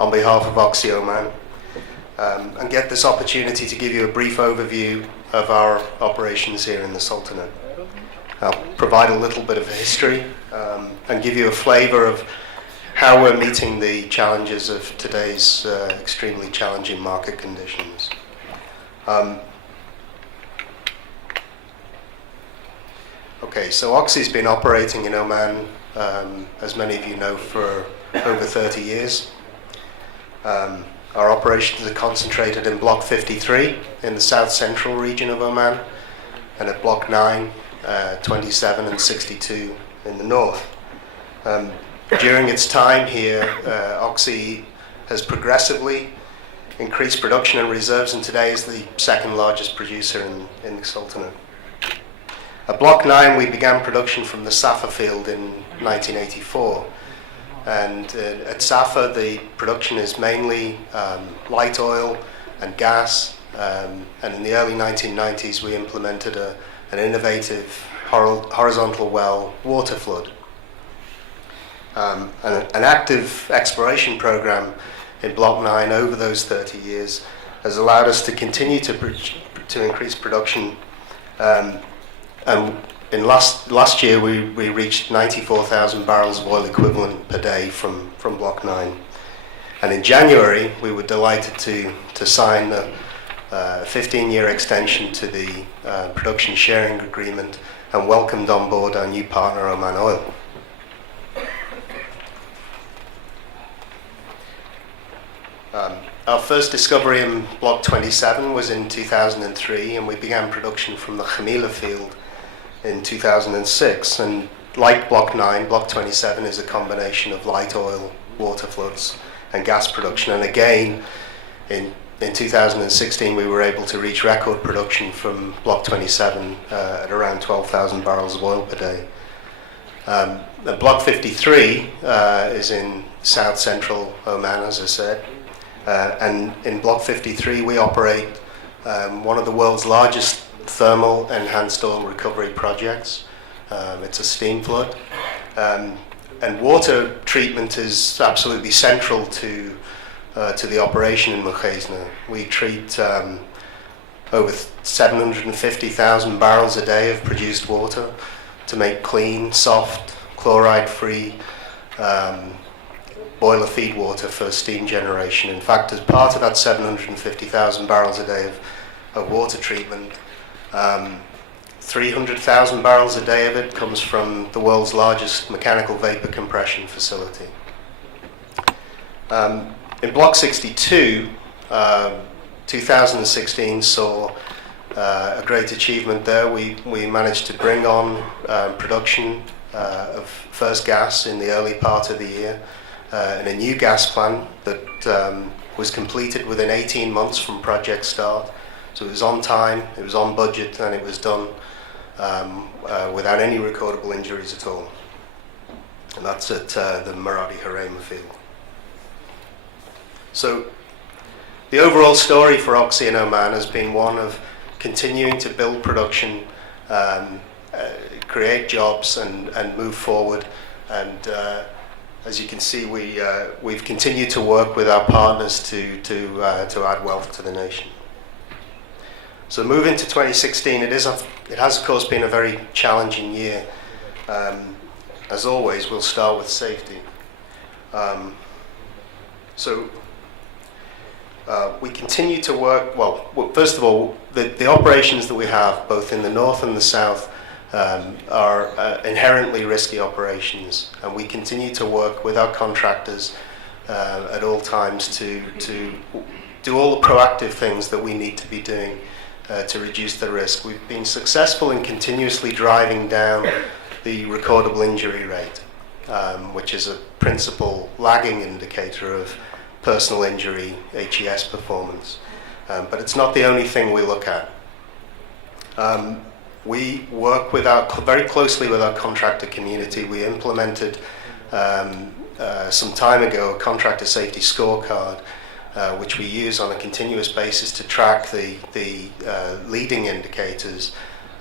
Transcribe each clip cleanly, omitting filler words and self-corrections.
on behalf of Oxy Oman and get this opportunity to give you a brief overview of our operations here in the Sultanate. I'll provide a little bit of history and give you a flavour of how we're meeting the challenges of today's extremely challenging market conditions. Okay, so Oxy's been operating in Oman, as many of you know, for over 30 years. Our operations are concentrated in Block 53 in the south-central region of Oman, and at Block 9, 27 and 62 in the north. During its time here, Oxy has progressively increased production and reserves, and today is the second largest producer in the Sultanate. At Block 9, we began production from the Safa field in 1984. And at Safa, the production is mainly light oil and gas. And in the early 1990s, we implemented an innovative horizontal well water flood. And an active exploration program in Block 9 over those 30 years has allowed us to continue to increase production. And in last year, we reached 94,000 barrels of oil equivalent per day from Block 9. And in January, we were delighted to sign a 15-year extension to the production sharing agreement and welcomed on board our new partner, Oman Oil. Our first discovery in Block 27 was in 2003, and we began production from the Khamila field in 2006, and like Block 9, Block 27 is a combination of light oil, water floods and gas production. And again, in 2016 we were able to reach record production from Block 27 at around 12,000 barrels of oil per day. Block 53 is in south-central Oman, as I said, and in Block 53 we operate one of the world's largest thermal enhanced oil recovery projects. It's a steam flood, and water treatment is absolutely central to the operation in Mukhaizna. We treat over 750,000 barrels a day of produced water to make clean, soft, chloride-free boiler feed water for steam generation. In fact, as part of that 750,000 barrels a day of water treatment, 300,000 barrels a day of it comes from the world's largest mechanical vapor compression facility. In Block 62, 2016 saw a great achievement there. We managed to bring on production of first gas in the early part of the year in a new gas plant that was completed within 18 months from project start. So it was on time, it was on budget, and it was done without any recordable injuries at all. And that's at the Maradi Harema field. So the overall story for Oxy in Oman has been one of continuing to build production, create jobs, and move forward. And as you can see, we've continued to work with our partners to add wealth to the nation. So moving to 2016, it has of course been a very challenging year. As always, we'll start with safety. We continue to work, well, first of all, the operations that we have, both in the north and the south, are inherently risky operations, and we continue to work with our contractors at all times to do all the proactive things that we need to be doing to reduce the risk. We've been successful in continuously driving down the recordable injury rate, which is a principal lagging indicator of personal injury HES performance. But it's not the only thing we look at. We work very closely with our contractor community. We implemented some time ago a contractor safety scorecard, which we use on a continuous basis to track the leading indicators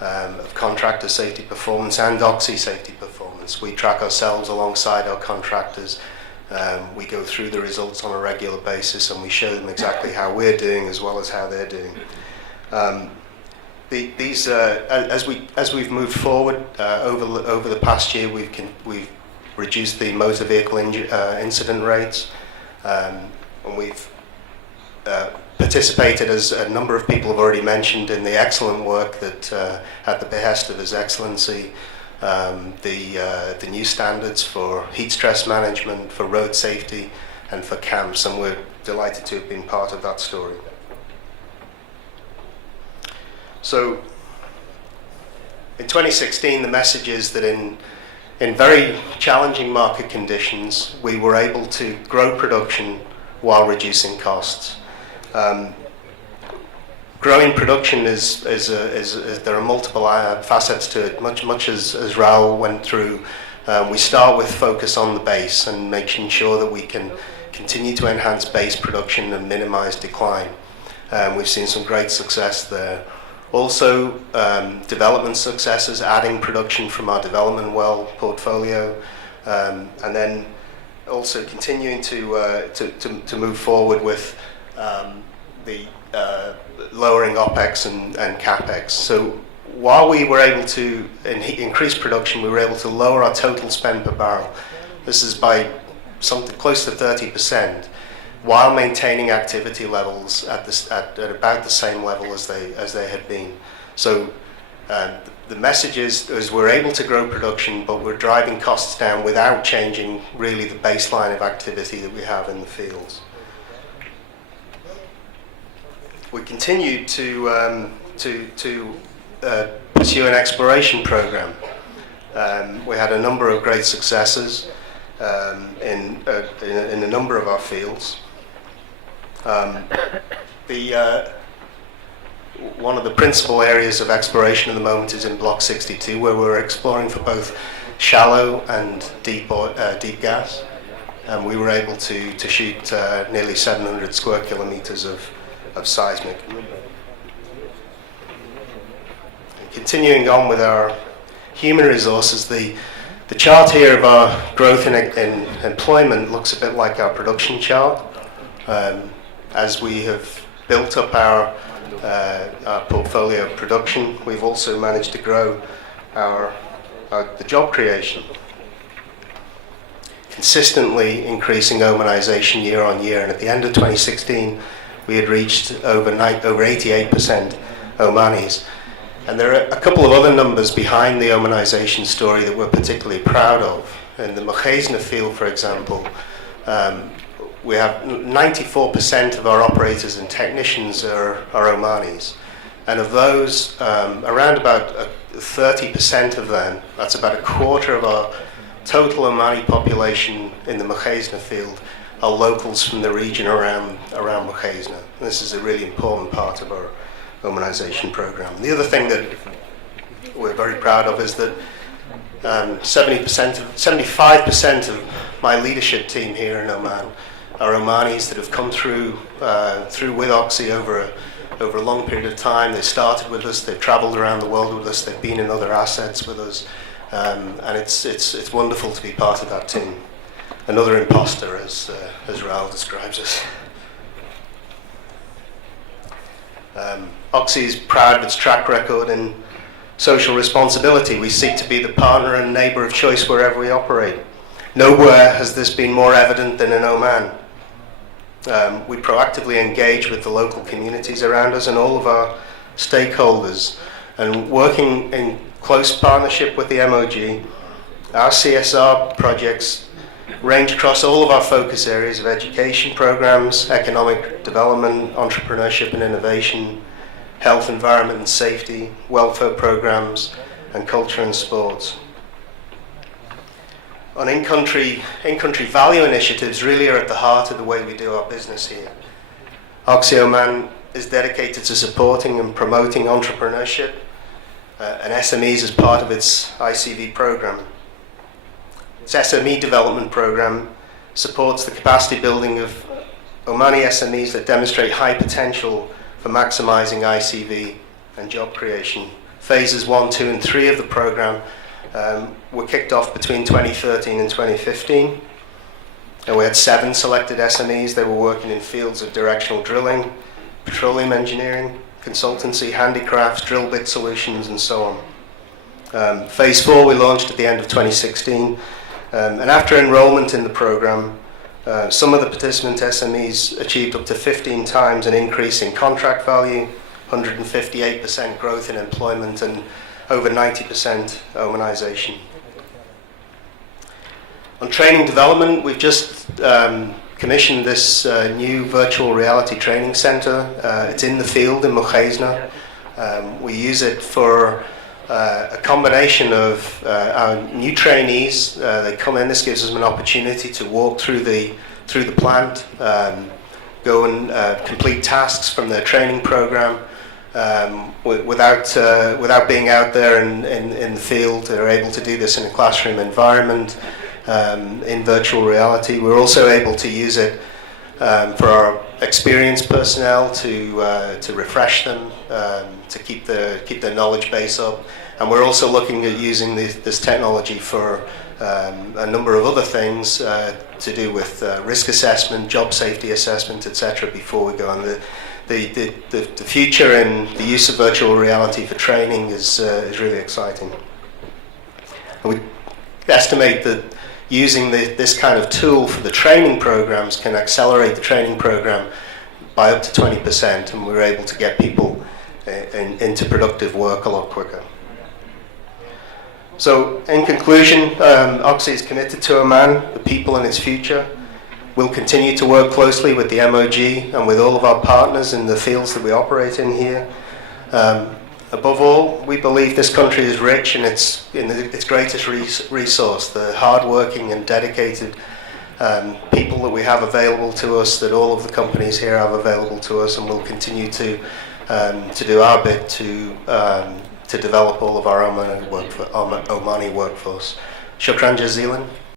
of contractor safety performance and Oxy safety performance. We track ourselves alongside our contractors We go through the results on a regular basis, and we show them exactly how we're doing as well as how they're doing. As we've moved forward over the past year, we've reduced the motor vehicle incident rates, and we've participated, as a number of people have already mentioned, in the excellent work that, at the behest of His Excellency, the new standards for heat stress management, for road safety, and for camps, and we're delighted to have been part of that story. So, in 2016, the message is that in very challenging market conditions, we were able to grow production while reducing costs. Growing production is there are multiple facets to it. Much as Raul went through, we start with focus on the base and making sure that we can continue to enhance base production and minimize decline. We've seen some great success there. Also, development successes, adding production from our development well portfolio, and then also continuing to move forward with the lowering OPEX and CAPEX. So while we were able to increase production, we were able to lower our total spend per barrel. This is by something close to 30%, while maintaining activity levels at about the same level as they had been. So the message is we're able to grow production, but we're driving costs down without changing really the baseline of activity that we have in the fields. We continued to pursue an exploration program. We had a number of great successes in a number of our fields. One of the principal areas of exploration at the moment is in Block 62, where we're exploring for both shallow and deep gas. And we were able to shoot nearly 700 square kilometers of seismic. Continuing on with our human resources, the chart here of our growth in employment looks a bit like our production chart. As we have built up our portfolio of production, we've also managed to grow the job creation, consistently increasing Omanization year on year, and at the end of 2016 we had reached over 88% Omanis. And there are a couple of other numbers behind the Omanization story that we're particularly proud of. In the Mukhaizna field, for example, we have 94% of our operators and technicians are Omanis. And of those, around about 30% of them, that's about a quarter of our total Omani population in the Mukhaizna field, are locals from the region around Mukhaizna. This is a really important part of our Omanization program. The other thing that we're very proud of is that 75% of my leadership team here in Oman are Omanis that have come through with Oxy over a long period of time. They started with us, they've traveled around the world with us, they've been in other assets with us, and it's wonderful to be part of that team. Another imposter, as Raul describes us. Oxy is proud of its track record in social responsibility. We seek to be the partner and neighbour of choice wherever we operate. Nowhere has this been more evident than in Oman. We proactively engage with the local communities around us and all of our stakeholders, and working in close partnership with the MOG, our CSR projects range across all of our focus areas of education programs, economic development, entrepreneurship and innovation, health, environment and safety, welfare programs, and culture and sports. On in-country value initiatives really are at the heart of the way we do our business here. Oxy Oman is dedicated to supporting and promoting entrepreneurship and SMEs as part of its ICV program. Its SME development program supports the capacity building of Omani SMEs that demonstrate high potential for maximizing ICV and job creation. Phases 1, 2 and 3 of the program were kicked off between 2013 and 2015. And we had 7 selected SMEs. They were working in fields of directional drilling, petroleum engineering, consultancy, handicrafts, drill bit solutions, and so on. Phase 4 we launched at the end of 2016. And after enrollment in the program, some of the participant SMEs achieved up to 15 times an increase in contract value, 158% growth in employment, and over 90% Omanization. On training development, we've just commissioned this new virtual reality training center. It's in the field in Mukhaizna. We use it for a combination of our new trainees. They come in. This gives us an opportunity to walk through the plant, go and complete tasks from their training program without being out there in the field. They're able to do this in a classroom environment. In virtual reality, we're also able to use it for our experienced personnel to refresh them, to keep their knowledge base up, and we're also looking at using this technology for a number of other things to do with risk assessment, job safety assessment, etc. Before we go on, the future in the use of virtual reality for training is really exciting. And we estimate that using this kind of tool for the training programs can accelerate the training program by up to 20%, and we're able to get people into productive work a lot quicker. So, in conclusion, Oxy is committed to Oman, the people and its future. We'll continue to work closely with the MOG and with all of our partners in the fields that we operate in here. Above all, we believe this country is rich in its greatest resource, the hard-working and dedicated people that we have available to us, that all of the companies here have available to us, and we'll continue to do our bit to develop all of our Omani workforce. Shukran jazilan.